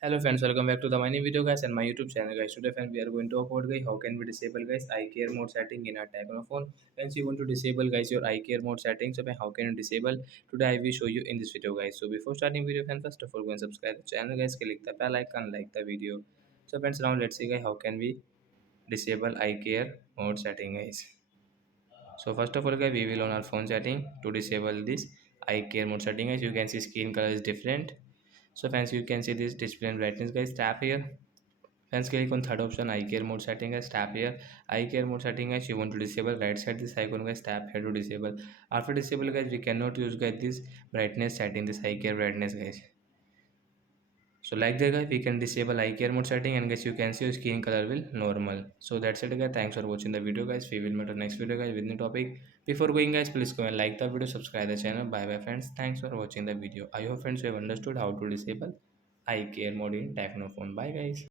Hello friends, welcome back to the my new video guys and my YouTube channel guys. Today friends we are going to talk about guys how can we disable guys eye care mode setting in our Tecno phone. Friends, you want to disable guys your eye care mode settings. So how can you disable? Today I will show you in this video guys. So before starting video friends, first of all go and subscribe the channel guys. Click the bell icon, like the video. So friends, now let's see guys how can we disable eye care mode setting guys. So first of all guys we will on our phone setting to disable this eye care mode setting guys. You can see screen color is different. So friends, you can see this display and brightness guys. Tap here. Friends, click on third option eye care mode setting guys. Tap here. Eye care mode setting guys, you want to disable. Right side this icon guys, tap here to disable. After disable guys, we cannot use guys this brightness setting, this eye care brightness guys. So like that guys, we can disable eye care mode setting, and guys you can see your skin color will normal. So that's it guys. Thanks for watching the video guys. We will meet on next video guys with new topic. Before going guys, please go and like the video, subscribe the channel. Bye bye friends. Thanks for watching the video. I hope friends you have understood how to disable eye care mode in Tecno phone. Bye guys.